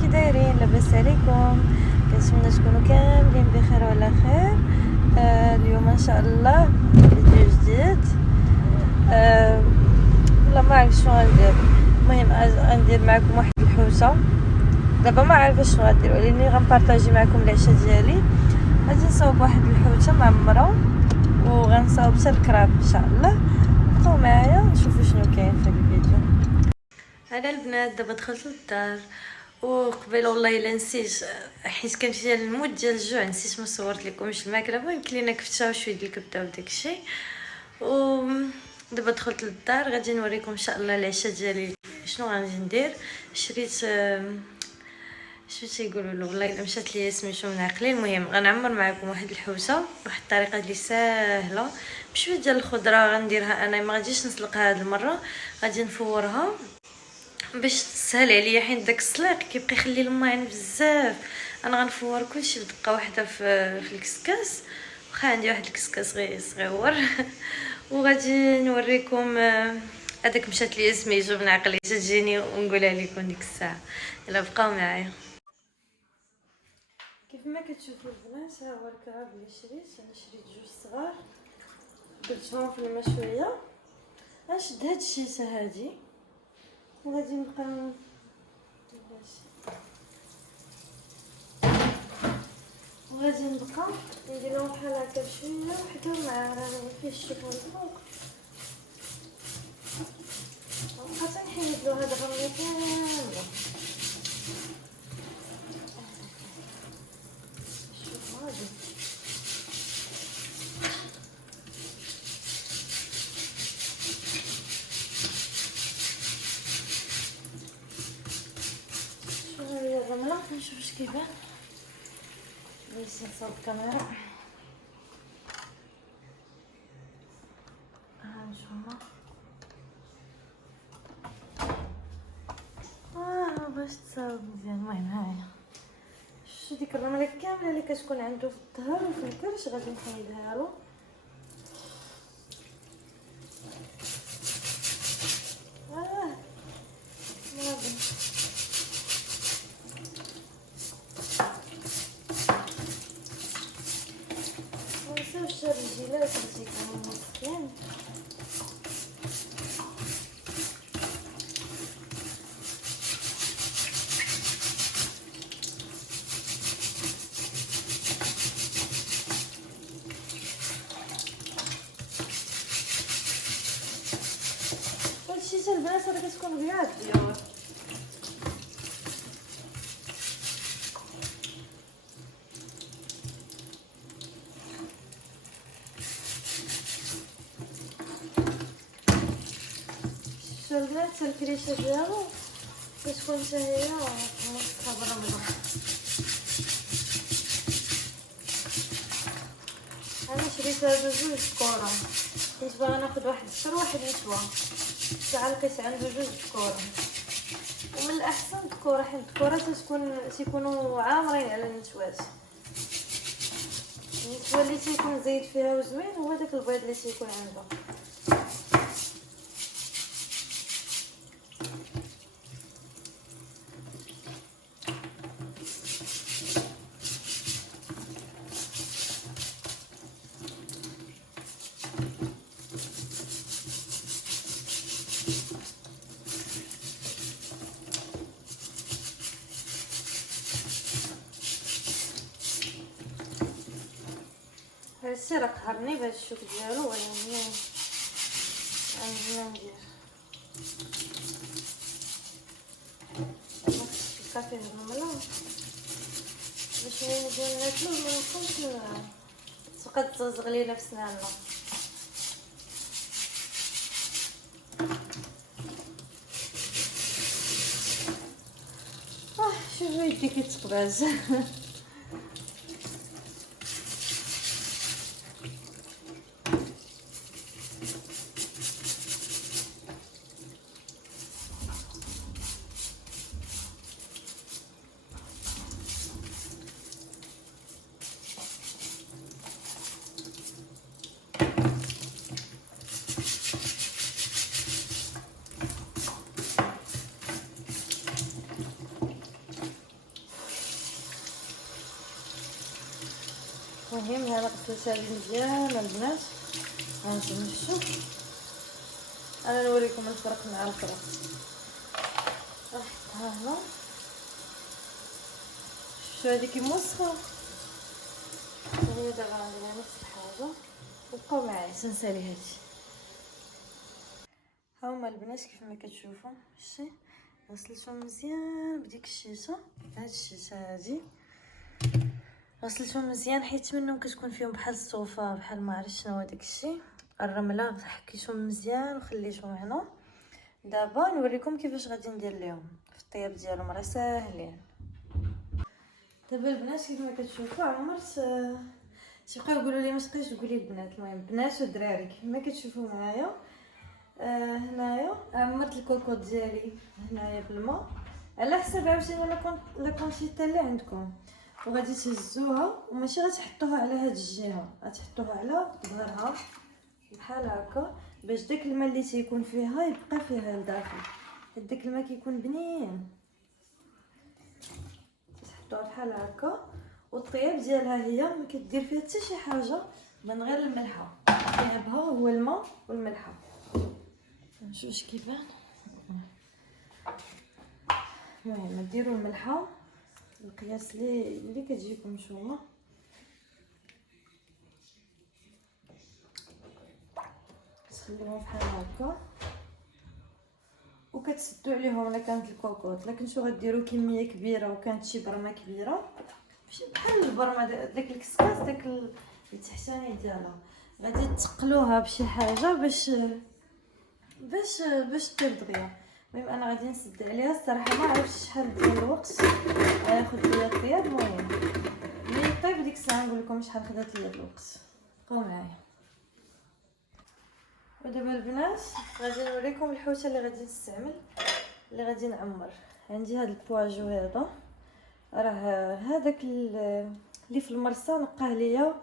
كي دايرين؟ لاباس عليكم؟ كنتمنى تكونوا كاملين بخير وعلى خير. اليوم ان شاء الله فيديو جديد. والله ما عرفت شنو غندير. المهم غندير معكم واحد الحوسه. دابا ما عارفه شنو غندير، ولكن غنبارطاجي معكم العشاء ديالي. غادي نصاوب واحد الحوته معمره وغنصاوب حتى الكراب ان شاء الله. بقاو معايا نشوفوا شنو كاين في الفيديو. هذا البنات دابا دخلت للدار، وقبيله والله الا نسيت، حيت كان في المود ديال الجوع نسيت ما صورت لكمش الماكله. المهم كلينا كفتها وشويه ديال الكبده وداكشي. و دابا دخلت للدار، غادي نوريكم ان شاء الله العشاء ديالي شنو غادي ندير. شريت شنو تيقولوا له والله الا مشات ليا سميتو من عقلي. المهم غنعمر معكم واحد الحوسه بواحد الطريقه اللي ساهله بشويه ديال الخضره. غنديرها انا، ما غاديش نسلقها هاد المره، غادي نفورها باش تسهل عليا، حيت داك السليق كيبقى يخلي الماء بزاف. انا غنفور كلشي بدقه واحده في الكسكاس، واخا عندي واحد الكسكاس صغيور وغادي نوريكم. هذاك مشات ليا سميتو من عقلي، تجيني ونقولها لكم ديك الساعه. يلا بقاو معايا. كيف ما كتشوفوا البنات، ها هو الكراب اللي شريت. انا شريت جوج صغار، درتهم في الماء شويه. غنشد هاد الشيسه هادي وغادي نبقى ندير لهم بحال هكا بشويه وحده مع راه فيه الشوفه الفوق. وبقيت نحيد له هاد الرمله كامله. شوف هادي شوف هي الرمله، نشوف اش كيبان. بغيت نصاوب الكاميرا. ها نتوما باش تصاوب مزيان. المهم هاهي شتو ديك الرمله كامله اللي كتكون عنده في الظهر وفي الكرش، غادي نحيدها له. منساوش الرجيلات اللي كانوا مسكين. هادشي تا البنات راه كتكون بياض اليوم. البنات الكريشه ديالو كتكون حتى هي مسخه بالرمله. انا شريت هادو جوج كره، كنت باغا ناخد واحد الشر واحد نتوى. شحال لقيت عنده جوج كره، ومن الاحسن الكره، حيت الكره تيكونوا عامرين على النتوات. النتوى اللي تيكون زايد فيها وزوين هو داك البيض اللي تيكون عنده. هادشي راه قهرني بهاد الشوك ديالو، ولكن عندنا ندير فيه الرمله باش نجي ناكلو ما نبقاوش تبقى تزغزغ لينا في سناننا. شوفوا يدي كتقباز. المهم انا غسلت هذه مزيان البنات. هانتوما شوف انا نوريكم الفرق مع الفرق. ها هنا شو هذيك موسخه. هي دابا عندنا نفس الحاجه. بقاو معايا سنسالي هادشي. هاهما البنات كيف ما كتشوفوا شتي غسلتهم مزيان بديك الشيشه. هاد الشيشه هادي غسلتهم مزيان حيت منهم كتكون فيهم بحال الصوفه بحال ما عرفتش شنو هذاك الشيء. الرمله حكيتهم مزيان وخليتهم هنا. دابا نوريكم كيفاش غادي ندير لهم في الطياب ديالهم راه ساهلين. دابا البنات كيف ما كتشوفوا عمرت تيبقاو يقولوا لي ما تبقايش تقولي البنات. المهم بنات ودراري كيف ما كتشوفوا معايا هنايا عمرت الكوكوط ديالي هنايا بالماء على حسب عاوتاني لا كونسيته اللي عندكم. وغادي تهزوها وماشي غتحطوها على هاد الجهه، غتحطوها على ظهرها بحال هكا باش داك الماء اللي تيكون فيها يبقى فيها لداخل. داك الماء كيكون بنين. تحطوها بحال هكا والطياب ديالها هي ما كدير فيها حتى شي حاجه من غير الملحه. طيابها هو الماء والملحه. نشوف واش كيبان. المهم ديروا الملحه القياس اللي كتجيكم نتوما. تخليوهم بحال هكا وكتسدوا عليهم الا كانت الكوكوط. لكن شو غديروا كميه كبيره وكانت شي برمه كبيره بحال البرمه داك الكسكاس داك التحتاني ديالها غادي تقلوها بشي حاجه باش طيب دغيا. المهم انا غادي نسد عليها. الصراحه ما عرفتش شحال ديال الوقت غياخذ ليا الطياب. المهم ملي طيب ديك الساعه نقول لكم شحال خدات ليا الوقت. بقاو معايا. ودابا البنات غادي نوريكم الحوته اللي غادي نستعمل اللي غادي نعمر. عندي هذا البواجو هذا راه هذاك اللي في المرصه نقاه ليا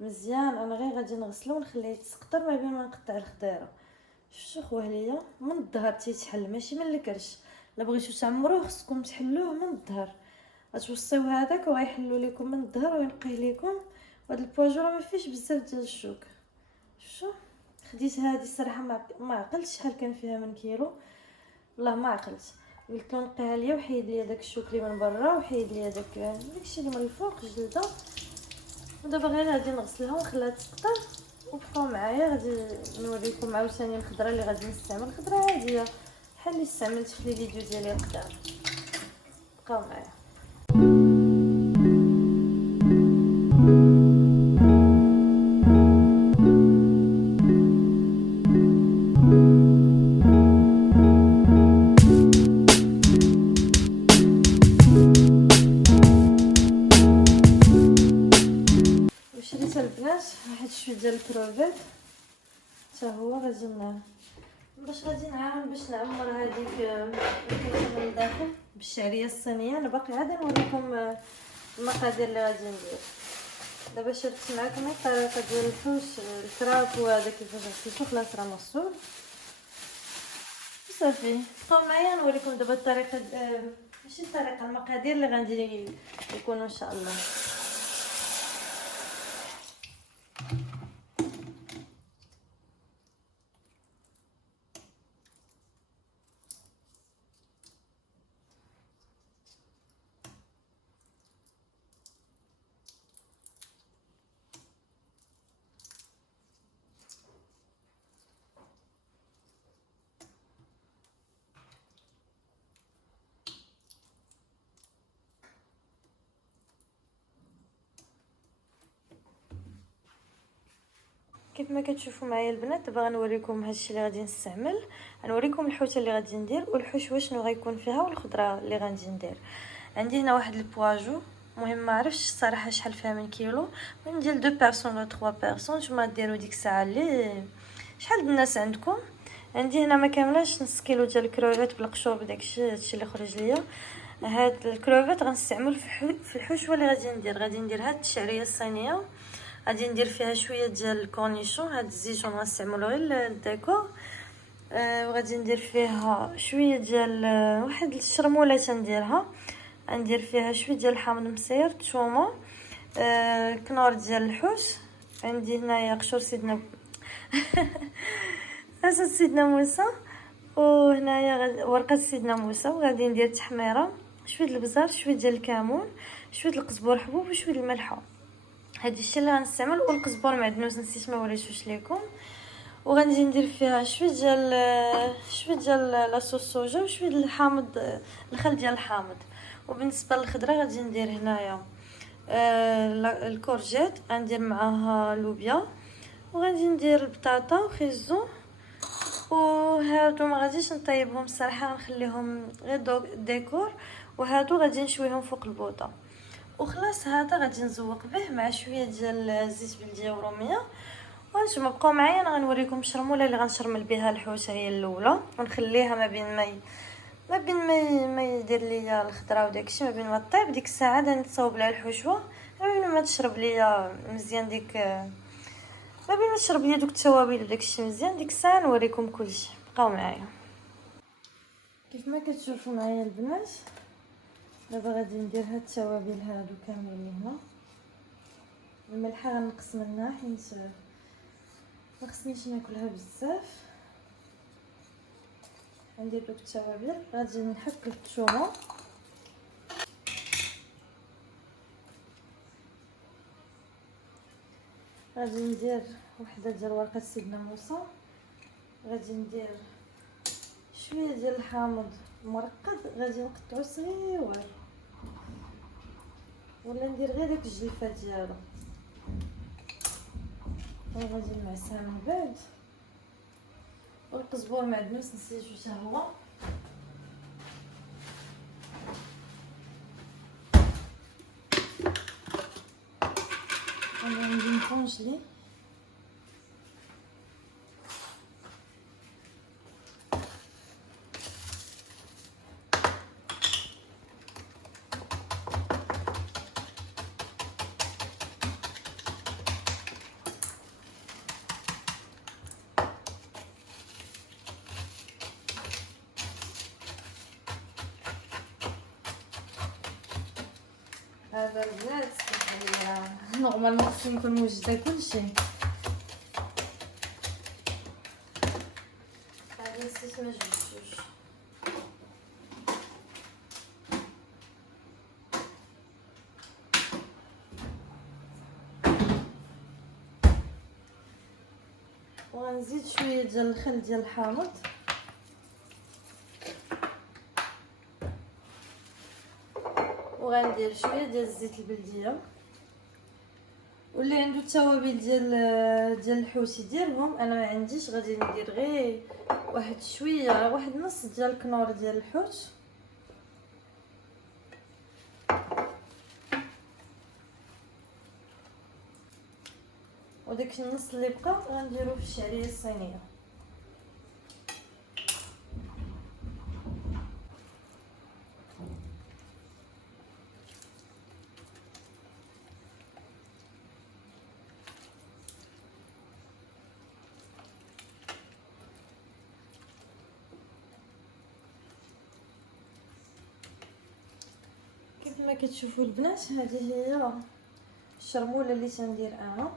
مزيان. انا غير غادي نغسلو ونخليه يتسقطر ما بين ما نقطع الخضيره. شفتوا خوه ليا من الظهر تيتحل ماشي من الكرش. الا بغيتو تعمروه خصكم تحلوه من الظهر. غتوصيو هذاك وغيحلو لكم من الظهر وينقيه لكم. وهذا البواجو راه ما فيهش بزاف ديال الشوك. شفتوا خديت هذه الصراحه ما عقلتش شحال كان فيها من كيلو. والله ما عقلت. قلت له نقيها ليا وحيد ليا داك الشوك اللي من برا وحيد ليا داكشي اللي من الفوق الجلده. ودابا غير غادي نغسلها ونخليها تسقطر. وبقاو معايا غادي نوريكم عاوتاني الخضره اللي غادي نستعمل. الخضره عاديه بحال اللي استعملت في لي فيديو ديالي القدام. بقاو معايا. وشريت البنات واحد شويه ديال الكروفيت حتى هو غادي باش غادي نعاون باش نعمر هذيك الكيسه من الداخل بالشعريه الصينيه. انا باقي عاد نوريكم المقادير اللي غادي ندير. دابا شرت معكم الطريقه ديال الحوش الكراب وهذا كيفاش غسلتو خلاص راه مغسول صافي. بقاو معايا نوريكم دابا الطريقه ماشي الطريقه المقادير اللي غندير يكونوا ان شاء الله. كيف ما كتشوفوا معايا البنات دابا غنوريكم هادشي اللي غادي نستعمل. غنوريكم الحوته اللي غادي ندير والحشوه شنو غيكون فيها والخضره اللي غادي ندير. عندي هنا واحد البواجو. المهم ما عرفتش الصراحه شحال فيها من كيلو. من ديال 2 بيرسون ولا 3 بيرسون. نتوما ديروا ديك الساعه اللي شحال الناس عندكم. عندي هنا ما كاملاش نص كيلو ديال الكروفيت بالقشور بداكشي هادشي اللي خرج ليا. هاد الكروفيت غنستعمل في الحشوه اللي غادي ندير هاد الشعريه الصينيه. غادي ندير فيها شويه ديال الكورنيشون. هاد الزيتون غنستعملو غير للديكور. وغادي ندير فيها شويه ديال واحد الشرموله تنديرها. غندير فيها شويه ديال الحامض مسير الثومه كنور ديال الحوت. عندي هنايا قشور سيدنا اسد سيدنا موسى، وهنايا ورقه سيدنا موسى، وغادي ندير تحميره، شويه البزار، شويه ديال الكمون، شويه القزبور حبوب، وشويه الملحه. هادي الشيء اللي غنستعمل. والقزبور معدنوس نسيت ما وريتوش لكم. وغنجي ندير فيها شويه ديال لاصوص صوجا، وشويه الحامض، الخل ديال الحامض. وبالنسبه للخضره غادي ندير هنايا الكورجيت، غندير معاها لوبيا، وغادي ندير البطاطا وخيزو. وهادو ما غاديش نطيبهم الصراحه، نخليهم غير ديكور. وهادو غادي نشويهم فوق البوطه وخلاص. هذا غادي نزوق به مع شويه ديال زيت بلديه وروميه. وانتم بقاو معايا، انا غنوريكم الشرموله اللي غنشرمل بها الحوشه هي الاولى، ونخليها ما يدير ليا الخضره وداكشي، ما بين ما طيب ديك الساعه غادي نصاوب لها الحشوه، ما تشرب ليا مزيان ما بين ما تشرب ليا دوك التوابل وداكشي مزيان، ديك الساعه نوريكم كلشي. بقاو معايا. كيف ما كتشوفوا معايا البنات، دابا غادي ندير هاد التوابل هادو كاملين هنا. الملحه غنقص منها حيت ما خصنيش ناكلها بزاف. ندير دوك التوابل، غادي نحك الثومه، غادي ندير وحده ديال ورقه سيدنا موسى، غادي ندير شويه ديال الحامض مرقد، غادي نقطعو صغيور، ولا ندير غير داك الجلفه ديالو، وغادي نمعسها من بعد. والقزبور معدنوس نسيتو حتى هو. انا عندي نكونجلي. هذا البنات نورمالمون خصني نكون موجده كلشي. هذا نسيت ما جبتوش. وغنزيد شويه ديال الخل ديال الحامض، وغندير شويه ديال الزيت البلديه. واللي عنده التوابل ديال الحوت يديرهم، انا ما عنديش، غادي ندير غير واحد شويه، واحد نص ديال الكنور ديال الحوت. وداك النص اللي بقى غنديرو في الشعريه الصينيه. كيف ما كتشوفوا البنات، هذه هي الشرموله اللي تندير انا.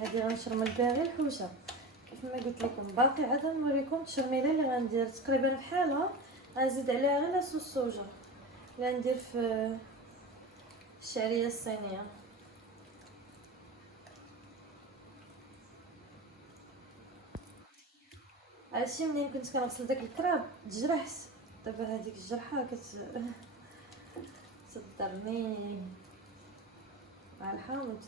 هذه غنشرمل بها غير الحوشه كيف ما قلت لكم. باقي عاد نوريكم التشرميله اللي غندير تقريبا بحالها، غنزيد عليها غير لاصوص الصوجا اللي غندير في الشعريه الصينيه. عرفتي منين كنت كنغسل داك الكراب تجرحت، دابا هذيك الجرحه كتصدرني مع الحامض.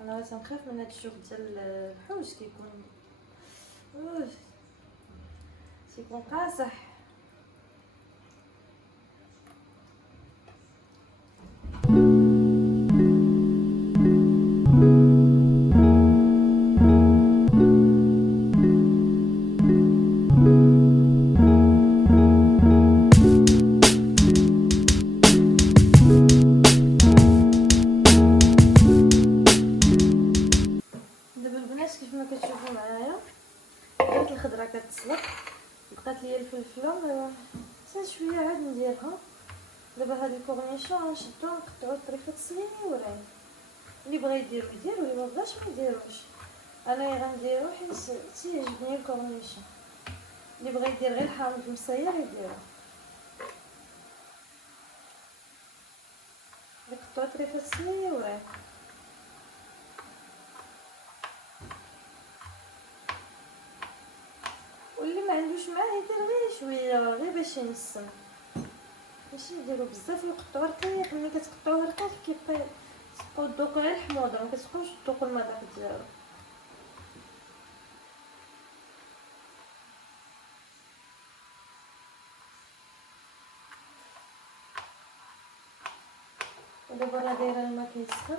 انا تنخاف من هاد الشوك ديال الحوش، كيكون قاصح. تسلق. بقات لي الفلفله حتى شويه عاد نديرها. دابا هاد الكورنيشون غنشدو نقطعو بطريقه صغيره، اللي بغى يديرو يدير واللي ما بغاش ما يديروش. انا غنديرو حيت تيعجبني الكورنيشون. اللي بغى يدير غير الحامض المسير يديرو، نقطعو بطريقه صغيره. واللي ما عندوش معاه يدير غير شويه غير باش ينسم، ماشي نديرو بزاف. ويقطعو رقيق، ملي كتقطعوه رقيق كيبقى تبقاو تذوقوا غير الحموضه، ما كتبقاوش تذوقوا المذاق ديالو. ودابا راه دايره الماء كيسخن.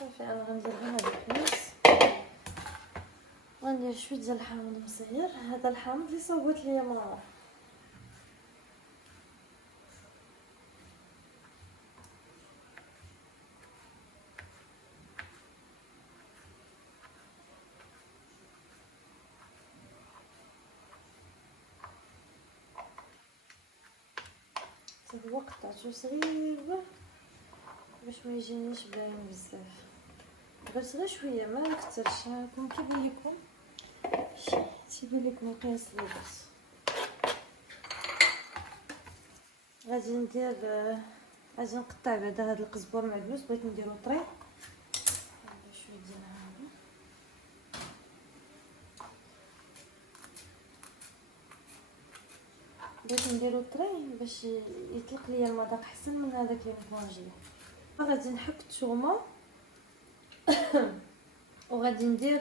صافي انا غندير غير هاد الحمص، غندير شويه ديال الحامض مسير. هذا الحامض اللي صوبت ليا ماما. صافي قطعتو صغير باش ما يجينيش باين بزاف، بس غير شويه ما نكثرش. كون كيبان لكم تيبان لكم القياس اللي درت. غادي ندير غادي نقطع بعدا هاد القزبور معدنوس، بغيت نديرو طري. شويه ديال هذا بغيت نديرو طري باش يطلق ليا المذاق احسن من هذاك اللي مكونجيل. غادي نحك الثومه وغادي ندير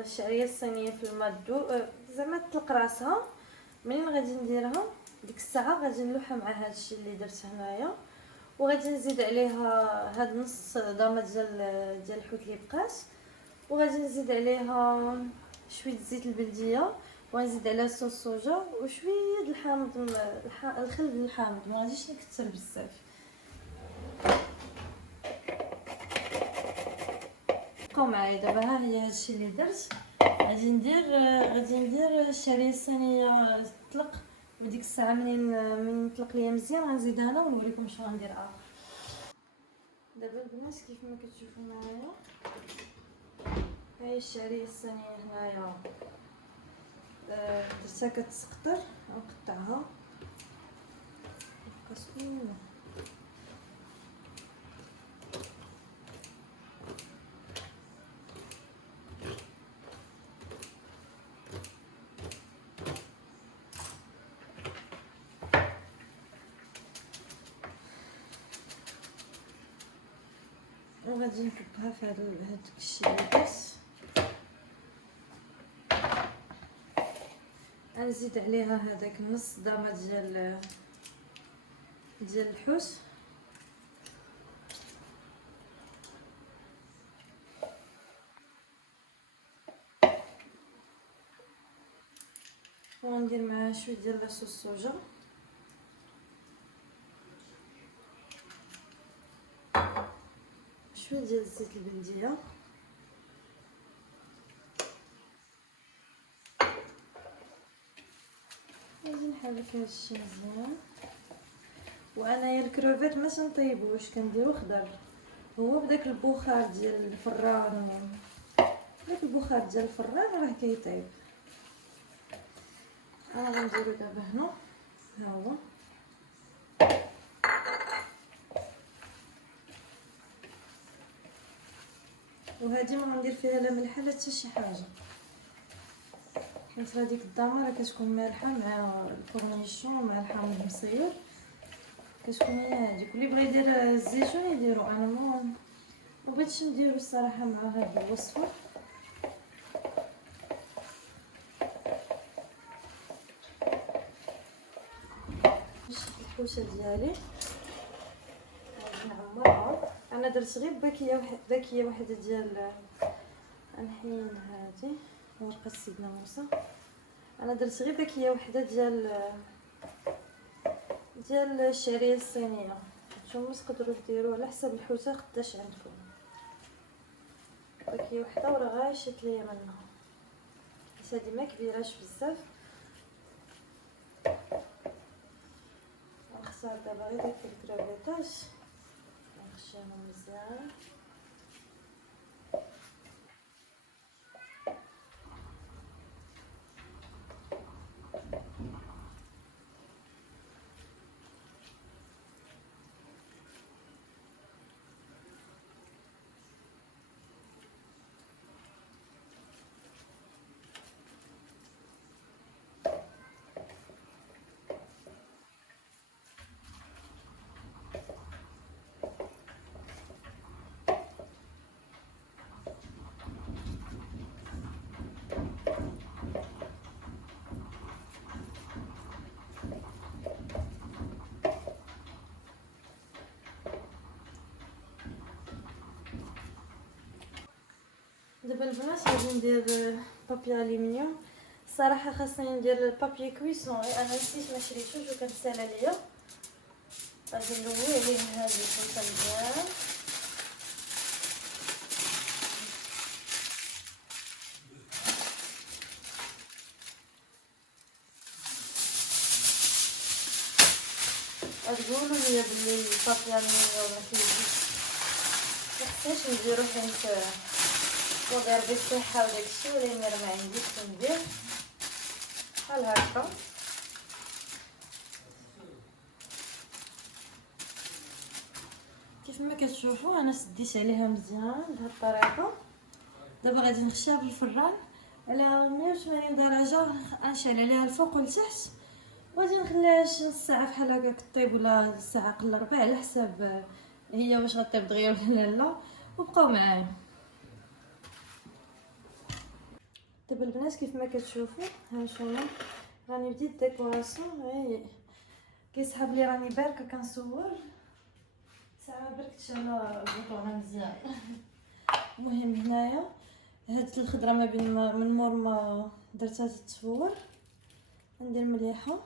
الشعريه الصينيه في الماء زعما تطلق راسها. منين غادي نديرها ديك الساعه غادي نلوحها مع هذا الشيء اللي درت هنايا، وغادي نزيد عليها هاد نص ضامه ديال الحوت اللي بقات، وغادي نزيد عليها شويه زيت البلديه، وغنزيد عليها صوص صوجا وشويه د الحامض الخل الحامض. ما غاديش نكثر بزاف. بقاو معايا دابا. ها هي هادشي اللي درت. غادي ندير الشعريه الصينيه تطلق، وديك الساعه منين تطلق ليا مزيان غنزيدها انا ونوريكم شنو غندير اخر. دابا البنات كيف ما كتشوفوا معايا هاي الشعريه الصينيه هنايا درتها كتسقطر. غنقطعها كسكونه. وغادي نكبها في هاد الشيء اللي درت. غنزيد عليها هذاك نص ضامه ديال الحوت، وغندير معها شويه ديال لاصوص الصوجا، شويه ديال الزيت البلديه، غادي نحرك هادشي مزيان. وانايا الكروفيت ما تنطيبوش، كنديرو خضر هو بداك البخار ديال الفران. داك البخار ديال الفران راه كيطيب. انا غنديرو دابا هنا ها هو. وهذه ما غندير فيها لا ملح لا حتى شي حاجه، حيت هذيك الضامه راه كتكون مالحه مع الكورنيشون مع الحامض المصير، كتكون هي هذيك. واللي بغى يدير الزيتون يديرو. انا ما بغيتش نديرو الصراحه مع هاد الوصفه. الحوشه ديالي وانا درت غير باكيه وحده ديال نحين هذه ورقه سيدنا موسى. انا درت غير باكيه وحده ديال الشعريه الصينيه. نتوما تقدروا ديروا على حسب الحوته قداش عندكم. باكيه وحده وراه غير شي 3 منها، بس هذه ما كبيراش بزاف. نختار دابا غير داك الكرافيطاج نخشيهم مزيان. دابا البنات غادي ندير بابي الومنيوم. الصراحه خاصني ندير البابي كويسون، انا نسيت ما شريتوش وكان ساهل عليا. غادي نلوي عليه هذه الخلطه مزيان. غتقولوا لي بلي البابي الومنيوم ما كيجيش، مخصنيش نديرو حيت ودار بالصحه وداكشي، ولكن راه ما عنديش ندير بحال هكا. كيف ما كتشوفوا انا سديت عليها مزيان بهذه الطريقه. دابا غادي نخشيها في الفران على 180 درجه، نشعل عليها الفوق والتحت، وغادي نخليها شي نص ساعه بحال هكا طيب، ولا ساعه قل ربع على حساب هي واش غطيب دغيا ولا لا. وبقاو معايا. دابا البنات كيف ما كتشوفوا ها نتوما راني بديت ديكوراسيون، غير كيسحب لي راني باركه كنصور ساعه بركتش على البطونه مزيان. المهم هنايا هاد الخضره ما بين من مور ما درتها تتفور ندير مليحه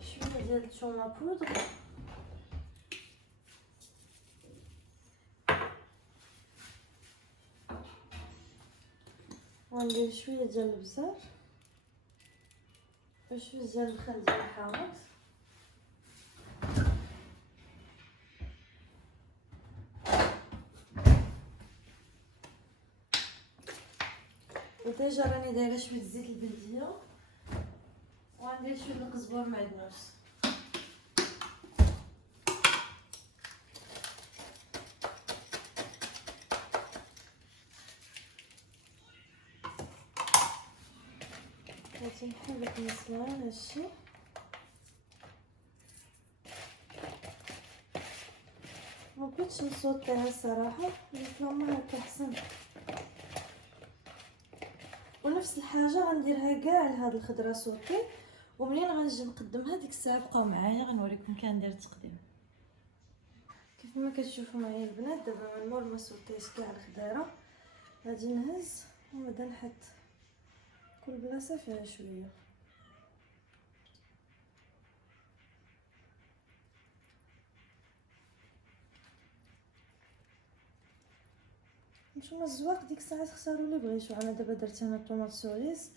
شويه ديال الثومه بودر، وندير شويه ديال البزار وشويه ديال الخل ديال الحامض. وديجا راني دايره شويه زيت البلديه، وغندير شويه القزبر معدنوس. غادي نحرك مزيان هادشي. مبغيتش نصوتيها الصراحه، قلت لهم هكا احسن. ونفس الحاجه غنديرها كاع لهاد الخضره صوتي، ومنين غنجي نقدمها ديك الساعه بقاو معايا غنوريكم كندير التقديم. كيف ما كتشوفوا معايا البنات دابا من مور ما صوتيت كاع الخضره غادي نهز ونبدا نحط كل بلاصه فيها شويه. نتوما الزواق ديك الساعه تختاروا اللي بغيتو. انا دابا درت انا طوماط سوريس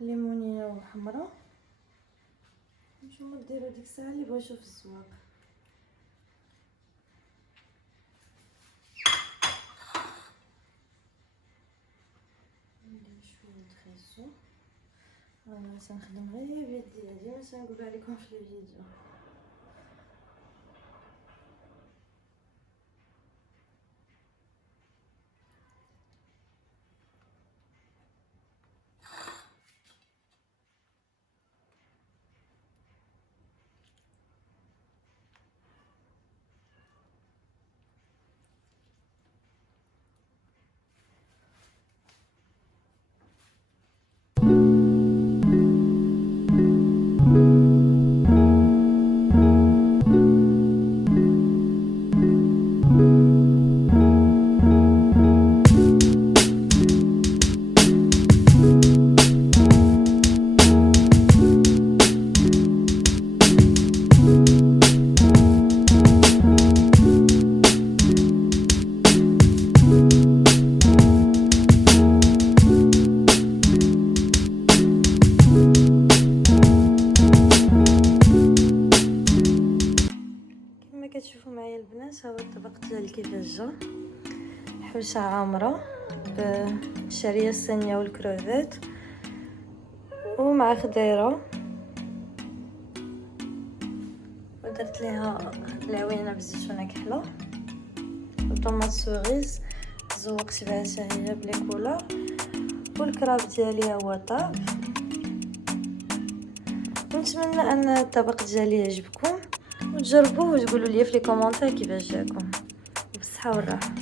ليمونيه وحمراء، نتوما ديروا ديك الساعه اللي بغيتو في الزواق. ندير شويه خيزو. انا سنخدم غير بيدي هادي، ما سنقول عليكم في الفيديو. شوفوا معايا البنات، ها هو الطبق ديالي كيفاش جا. حوشه عامره بالشعريه الصينيه والكروفيت ومع خضيره، ودرت ليها العوينه بالزيتونه كحله وطوماط سوريز، زوقت بها هي بلي كولور. والكراب ديالي هو طاب. نتمنى ان الطبق ديالي يعجبكم وتجربوه وتقولوا لي في لي كومونتير كيفاش جاكم. بالصحه والراحه.